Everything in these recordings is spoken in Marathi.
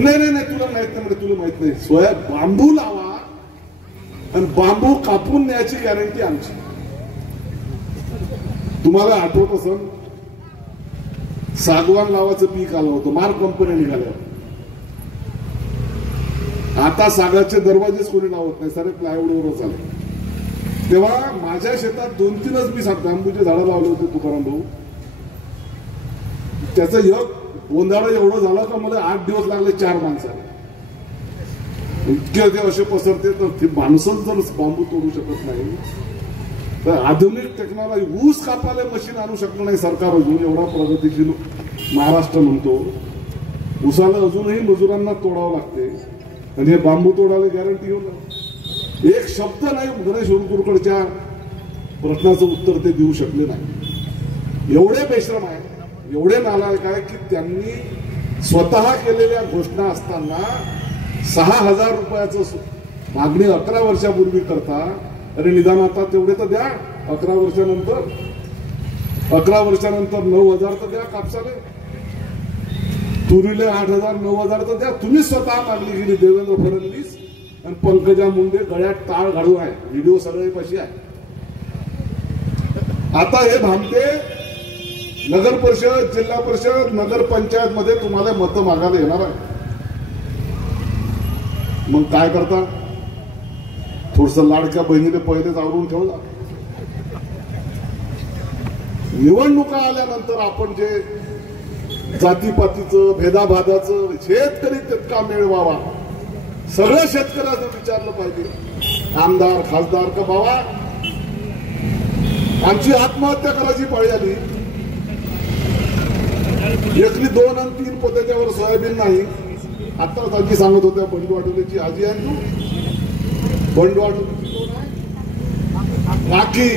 नाही नाही नाही तुला माहित नाही म्हणजे तुला माहित नाही. सोया बांबू लावा आणि बांबू कापून न्यायची गॅरंटी आमची. तुम्हाला आठवत असेल सागवान लावाचं पीक आलं होतं, मार कंपन्या निघाल्या. आता सागाचे दरवाजेच कोणी लावत नाही, सारे प्लायवूडवरच आले. तेव्हा माझ्या शेतात 2-3च मी बांबूचे झाडं लावले होते तुकाराम भाऊ. त्याचं एक गोंधळ एवढं झालं का मला 8 दिवस लागले 4 माणसाला. इतके ते असे पसरते तर ते माणसं जर बांबू तोडू शकत नाही तर आधुनिक टेक्नॉलॉजी ऊस कापायला मशीन आणू शकलं नाही सरकार अजून. एवढा प्रगतीशील महाराष्ट्र म्हणतो. ऊसाला अजूनही मजुरांना तोडावं लागते आणि हे बांबू तोडायला गॅरंटी घेऊन एक शब्द नाही गणेश उरकुरकडच्या प्रश्नाचं उत्तर ते देऊ शकले नाही. एवढे बेश्रम आहे, एवढे नालायक आहे की त्यांनी स्वतः केलेल्या घोषणा असताना 6,000 रुपयाचं मागणी 11 वर्षापूर्वी करता. अरे निदान आता तेवढे तर द्या. 11 वर्षानंतर 9,000 तर द्या कापसाले. तुरीले 8,000 9,000 तर द्या. तुम्ही स्वतः मागणी केली देवेंद्र फडणवीस आणि पंकजा मुंडे गळ्यात टाळ घालून आहे. व्हिडिओ सगळे पाशी आहे. आता हे भामटे नगर परिषद, जिल्हा परिषद, नगर पंचायत मध्ये तुम्हाला मतं मागायला येणार आहे. मग काय करता? थोडस लाडक्या बहिणीने पहिलेच आवरून ठेवला. निवडणुका आल्यानंतर आपण जे जातीपातीचं भेदाभादाचं शेतकरी तितका मेळ व्हावा. सगळं शेतकऱ्याचं विचारलं पाहिजे. आमदार खासदार का बाबा आमची आत्महत्या करायची पाळी आली. एकली 2 आणि 3 पोत्याच्यावर सोयाबीन नाही. आता आजी सांगत होत्या बंडू आठवलेची आजी आहे तू. बंडू आठवलेची कोण आहे? काकी.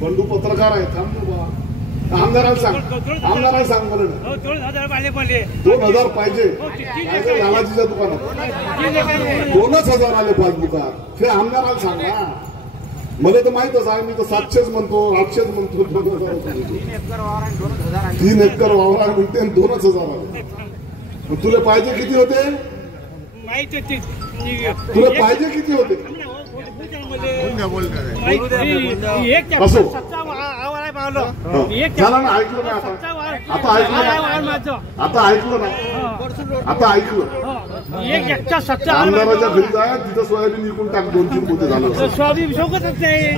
बंडू पत्रकार आहे. थांब बाबा. आमदाराला सांग म्हणून 2,000 पाहिजे. लालाजीच्या दुकानात 2,000 आले पासबुकात. हे आमदाराला सांगा. मला तर माहितच आहे. मी तर 700 म्हणतो 800 म्हणतो. 3 एकर वावर म्हणते 2,000 आले. तुला पाहिजे किती होते? तुला पाहिजे किती होते? असो झाला ना. ऐकलं ना आता ऐकलं ना. आमदाराच्या घरी जाय तिथं सोयाबीन विकून टाक. 2-3 पोते झालं.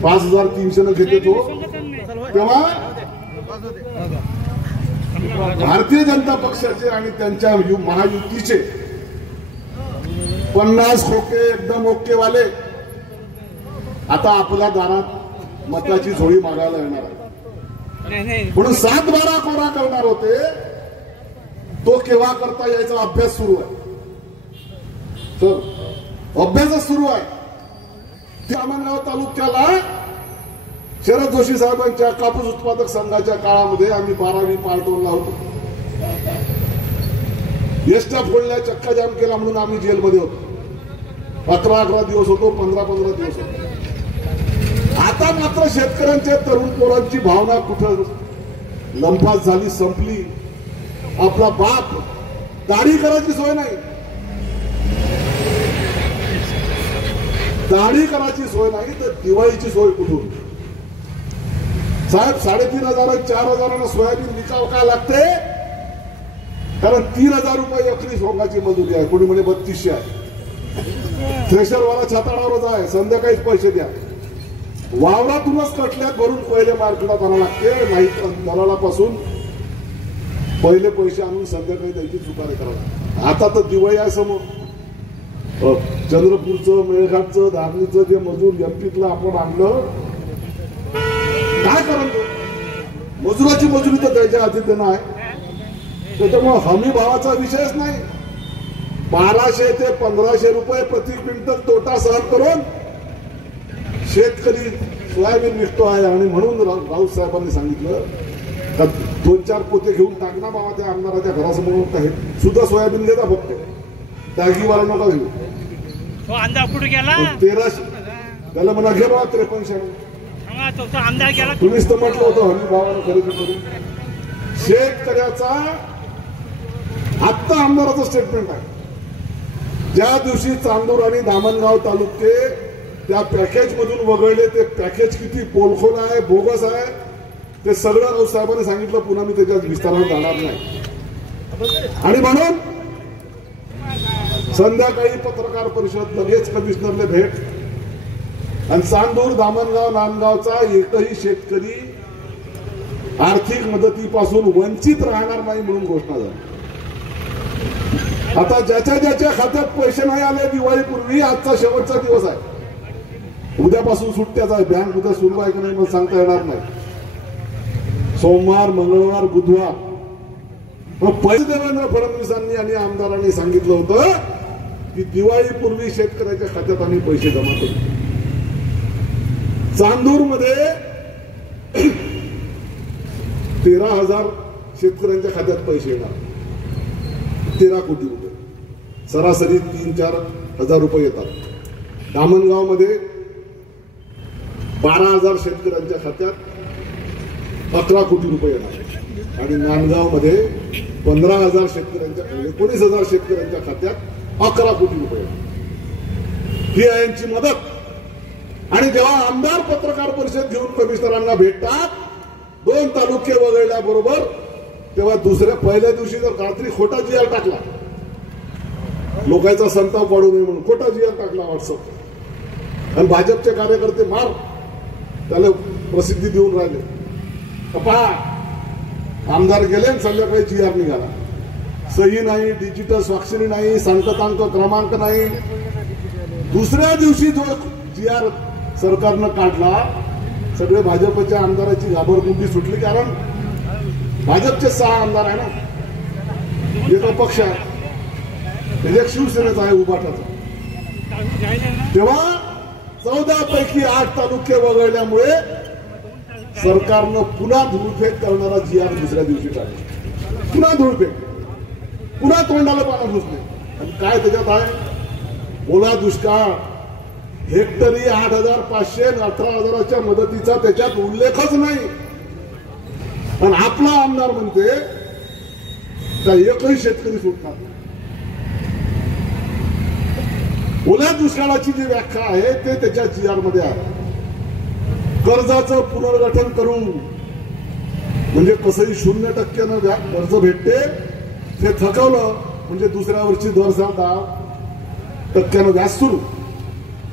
5,300 न घेते तो. तेव्हा भारतीय जनता पक्षाचे आणि त्यांच्या महायुतीचे 50 खोके एकदम ओके वाले आता आपल्या दारात मताची झोळी मागायला येणार आहे. म्हणून 7-12 कोरा करणार होते. तो केव्हा करता यायचा अभ्यास सुरू आहे. तर अभ्यासच सुरू आहे. त्या अमनगाव तालुक्याला शरद जोशी साहेबांच्या कापूस उत्पादक संघाच्या काळामध्ये आम्ही 12वी पार्टवरला होतो. एसट्या फोडल्या, चक्का जाम केला म्हणून आम्ही जेलमध्ये होतो. 11-11 दिवस होतो. 15-15 दिवस होतो. आता मात्र शेतकऱ्यांच्या तरुण पोरांची भावना कुठं लंपास झाली, संपली. आपला बाप दाढी करायची सोय नाही. दाढी करायची सोय नाही तर दिवाळीची सोय कुठून? साहेब 3,500-4,000 सोयाबीन विकावं का लागते? कारण 3,000 रुपये एकरी सोंगाची मजुरी आहे. कोणी म्हणे 3200 आहे. थ्रेशरवाला छाताडावरच आहे. संध्याकाळीच पैसे द्या. वावरातूनच कटल्यात भरून पहिले मार्केटात आणावं लागते. नाही दलालापासून पहिले पैसे आणून संध्याकाळी त्याची चुकारे करावं. आता तर दिवाळी आहे समोर. चंद्रपूरचं, मेळघाटचं, धारणीचं जे मजूर एमपीतलं आपण आणलं काय करायचं? मजुराची मजुरी तर त्याच्या आधी देणं आहे. त्याच्यामुळे हमी भावाचा विषयच नाही. 1200 ते 1,500 रुपये प्रति क्विंटल तोटा सहन करून शेतकरी सोयाबीन विकतो आहे. आणि म्हणून राऊत साहेबांनी सांगितलं का 2-4 पोते घेऊन टाकणार बाबा त्या आमदाराच्या घरासमोर. हे सुद्धा सोयाबीन घेता फक्त. टाकीवाला नका घेऊ. 1300 त्याला म्हणा घे बाबा 53. तुम्हीच तर म्हटलं होतं हमी भावानं खरेदी करून. शेतकऱ्याचा आत्ता आमदाराचं स्टेटमेंट आहे. ज्या दिवशी चांदूर आणि दामणगाव तालुके त्या पॅकेज मधून वगळले, ते पॅकेज किती पोलखोल आहे, बोगस आहे, ते सगळं राऊत साहेबांनी सांगितलं. पुन्हा मी त्याच्यात विस्ताराने जाणार नाही. आणि म्हणून संध्याकाळी पत्रकार परिषद, लगेच कमिशनरने भेट, आणि चांदूर, दामणगाव, नांदगावचा एकही शेतकरी आर्थिक मदतीपासून वंचित राहणार नाही म्हणून घोषणा झाली. आता ज्याच्या ज्याच्या खात्यात पैसे नाही आले दिवाळीपूर्वी, आजचा शेवटचा दिवस आहे. उद्यापासून सुट्ट्याच आहे. बँक उद्या सुरू आहे की नाही मला सांगता येणार नाही. सोमवार, मंगळवार, बुधवार पैसे देवेंद्र फडणवीसांनी आणि आमदारांनी सांगितलं होतं की दिवाळीपूर्वी शेतकऱ्याच्या खात्यात आम्ही पैसे जमा करू. चांदूरमध्ये 13,000 शेतकऱ्यांच्या खात्यात पैसे येणार, 13 कोटी रुपये, सरासरी 3-4 हजार रुपये येतात. दामणगावमध्ये 12,000 शेतकऱ्यांच्या खात्यात 11 कोटी रुपये येणार, आणि नांदगावमध्ये 15,000 शेतकऱ्यांच्या, 19,000 शेतकऱ्यांच्या खात्यात 11 कोटी रुपये येणार. ही आहे यांची मदत. आणि जेव्हा आमदार पत्रकार परिषद घेऊन कमिशनरांना भेटतात, 2 तालुके वगळल्याबरोबर, तेव्हा पहिल्या दिवशी जर रात्री खोटा जी.आर. टाकला, लोकांचा संताप वाढू नये म्हणून खोटा जी.आर. टाकला व्हॉट्सअप, आणि भाजपचे कार्यकर्ते मार त्याला प्रसिद्धी देऊन राहिले. पहा, आमदार गेले आणि संध्याकाळी जी.आर. निघाला. सही नाही, डिजिटल स्वाक्षरी नाही, संकेतांक क्रमांक नाही. दुसऱ्या दिवशी जो जी.आर. सरकारनं काढला, सगळे भाजपच्या आमदाराची घाबरगुंडी सुटली. कारण भाजपचे 6 आमदार आहे ना, एका पक्ष आहे, एक शिवसेनेचा आहे उभाटाचा. तेव्हा 14 पैकी 8 तालुके वगळल्यामुळे सरकारनं पुन्हा धूळफेक करणारा जी.आर. दुसऱ्या दिवशी काढला. पुन्हा धूळफेक, पुन्हा तोंडाला पाणी घुसले. आणि काय त्याच्यात आहे? ओला दुष्काळ, हेक्टरी 8,500, 18,000च्या मदतीचा त्याच्यात उल्लेखच नाही. आणि आपला आमदार म्हणते का एकही शेतकरी सुटणार. ओल्या दुष्काळाची जी व्याख्या आहे ते त्याच्या जी.आर. मध्ये आहे. कर्जाचं पुनर्गठन करून, म्हणजे कसंही 0% कर्ज भेटते, ते थकवलं म्हणजे दुसऱ्या वर्षी दर 10% व्याज सुरू,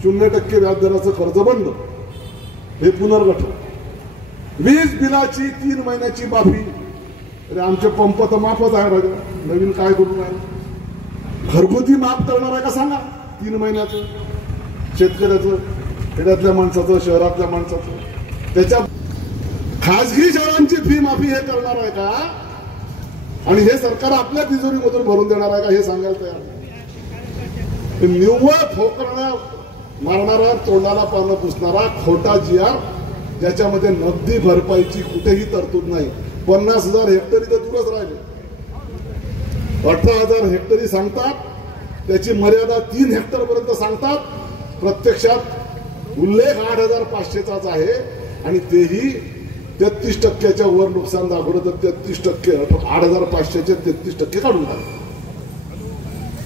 0% व्याजदराचं कर्ज बंद, हे पुनर्गठन. वीज बिलाची 3 महिन्याची माफी. अरे आमचे पंप तर माफच आहे राजा, नवीन काय करू आहे? घरगुती माफ करणार आहे का सांगा? 3 महिन्याचं शेतकऱ्याचं, खेड्यातल्या माणसाचं, शहरातल्या माणसाचं. त्याच्या खासगी शाळांची फी माफी हे करणार आहे का? आणि हे सरकार आपल्या तिजोरीमधून भरून देणार आहे का? हे सांगायला तयार. निव्वळ ठोकरण्या मारणारा, तोंडाला पानं पुसणारा खोटा जी.आर. ज्याच्यामध्ये नगदी भरपाईची कुठेही तरतूद नाही. 50,000 हेक्टरी तर दूरच राहिले, 18,000 हेक्टरी सांगतात, त्याची मर्यादा 3 हेक्टर पर्यंत सांगतात. प्रत्यक्षात उल्लेख 8,500चाच आहे, आणि तेही 33%च्या वर नुकसान दाखवलं तर 33%, 8,500चे 33% काढून टाकलं.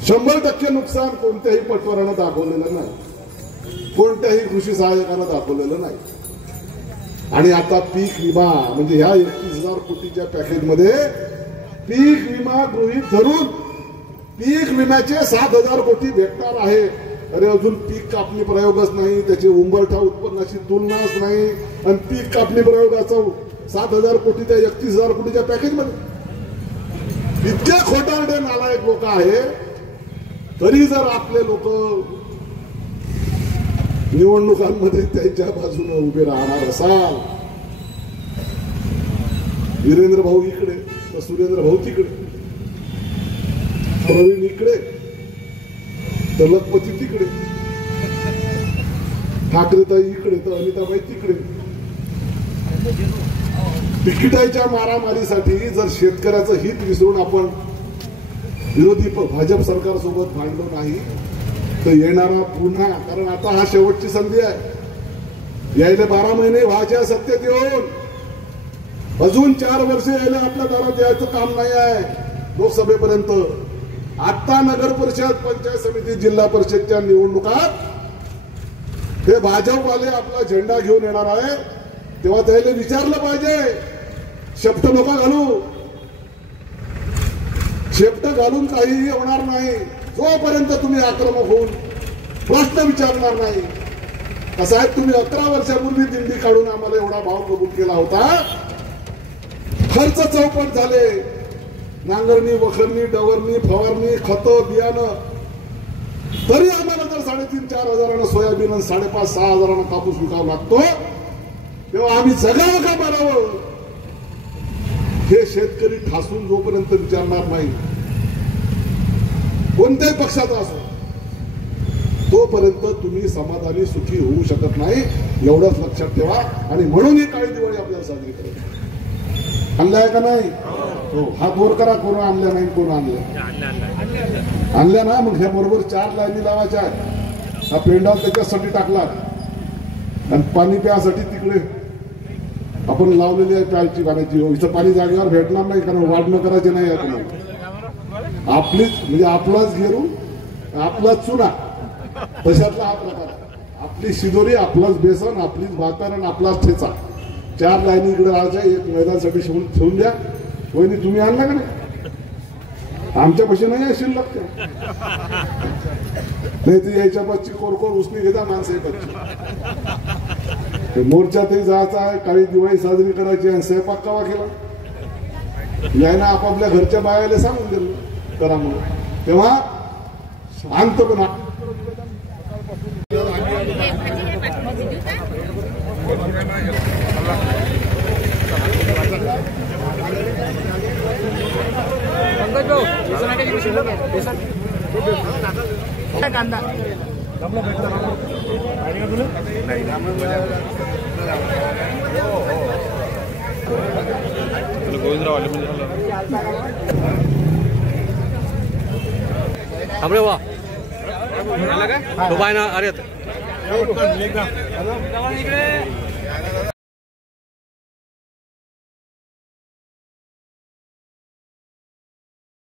100% नुकसान कोणत्याही पटवारानं दाखवलेलं नाही, कोणत्याही कृषी सहाय्यकानं दाखवलेलं नाही. आणि आता पीक विमा, म्हणजे ह्या 31,000 कोटीच्या पॅकेजमध्ये पीक विमा गृहीत धरून पीक विम्याचे 7,000 कोटी भेटणार आहे. अरे अजून पीक कापणी प्रयोगच नाही, त्याची उंबरठा उत्पन्नाची तुलनाच नाही, आणि पीक कापणी प्रयोगाचं 7,000 कोटी त्या 31,000 कोटीच्या पॅकेजमध्ये. इतके खोटारडे नालायक लोक आहे, तरी जर आपले लोक निवडणुकांमध्ये त्यांच्या बाजूने उभे राहणार असाल, वीरेंद्र भाऊ इकडे तर सुरेंद्र भाऊ तिकडे, प्रवीण इकडे तर लखपती तिकडे, ठाकरेताई इकडे तर अनिताबाई तिकडे. तिकिटाच्या मारामारीसाठी जर शेतकऱ्याचं हित विसरून आपण विरोधी भाजप सरकार सोबत भांडलो नाही तर येणारा पुन्हा, कारण आता हा शेवटची संधी आहे. यायला 12 महिने व्हायच्या सत्तेत येऊन, अजून 4 वर्ष यायला आपल्या दारात यायचं काम नाही आहे लोकसभेपर्यंत. आता नगर परिषद, पंचायत समिती, जिल्हा परिषदच्या निवडणुकात हे भाजपवाले आपला झेंडा घेऊन येणार आहे, तेव्हा त्याला विचारलं पाहिजे, शेपट नका घालू. शेपट घालून काहीही होणार नाही जोपर्यंत तुम्ही आक्रमक होऊन प्रश्न विचारणार नाही. कसं आहे, तुम्ही 11 वर्षापूर्वी दिंडी काढून आम्हाला एवढा भाव कबूल केला होता. खर्च चौपट झाले, नांगरणी, वखरणी, डवरणी, फवारणी, खतं, बियाणं. तरी आम्हाला जर 3,500-4 हजारानं सोयाबीन आणि 5,500-6 हजारानं कापूस विकावा लागतो, तेव्हा आम्ही जगावं का मारावं हे शेतकरी ठासून जोपर्यंत विचारणार नाही, कोणत्याही पक्षाचा असो, तोपर्यंत तुम्ही समाधानी सुखी होऊ शकत नाही. एवढंच लक्षात ठेवा. आणि म्हणून ही काळी दिवाळी आपल्याला साजरी करायची. आणल्या आहे का नाही? हो, हात वर करा. कोण आणल्या नाही? कोण आणल्या? आणल्या ना. मग ह्या बरोबर 4 लाईनी लावायच्या आहेत. हा पेंडॉल त्याच्यासाठी टाकला आणि पाणी प्यासाठी तिकडे आपण लावलेली आहे प्यायची गाण्याची. इथं पाणी जागेवर भेटणार नाही, कारण वाढणं करायचे नाही आहे तुम्हाला. आपलीच म्हणजे आपलाच घेरू, आपलाच चुना, तशातला हा प्रकार. आपली शिदोरी, आपलाच बेसन, आपलीच भाकर आणि आपलाच ठेचा. 4 लाईनी इकडे राहायच्या. एक मैदानासाठी ठेवून द्या. वहिनी तुम्ही आणला का नाही? आमच्या पैसे नाही आहे शिल्लक. नाही तर यायच्या पाचची कोरकोर उसनी घेता माणसं एकच. मोर्चातही जायचं आहे, काळी दिवाळी साजरी करायची आहे. स्वयंपाक कवा केला? यायना आपापल्या घरच्या बायाला सांगून दिलं करा म्हणून. तेव्हा शांतपणा. कांदा गोविंदराव हमरे वा तो बाय ना. अरे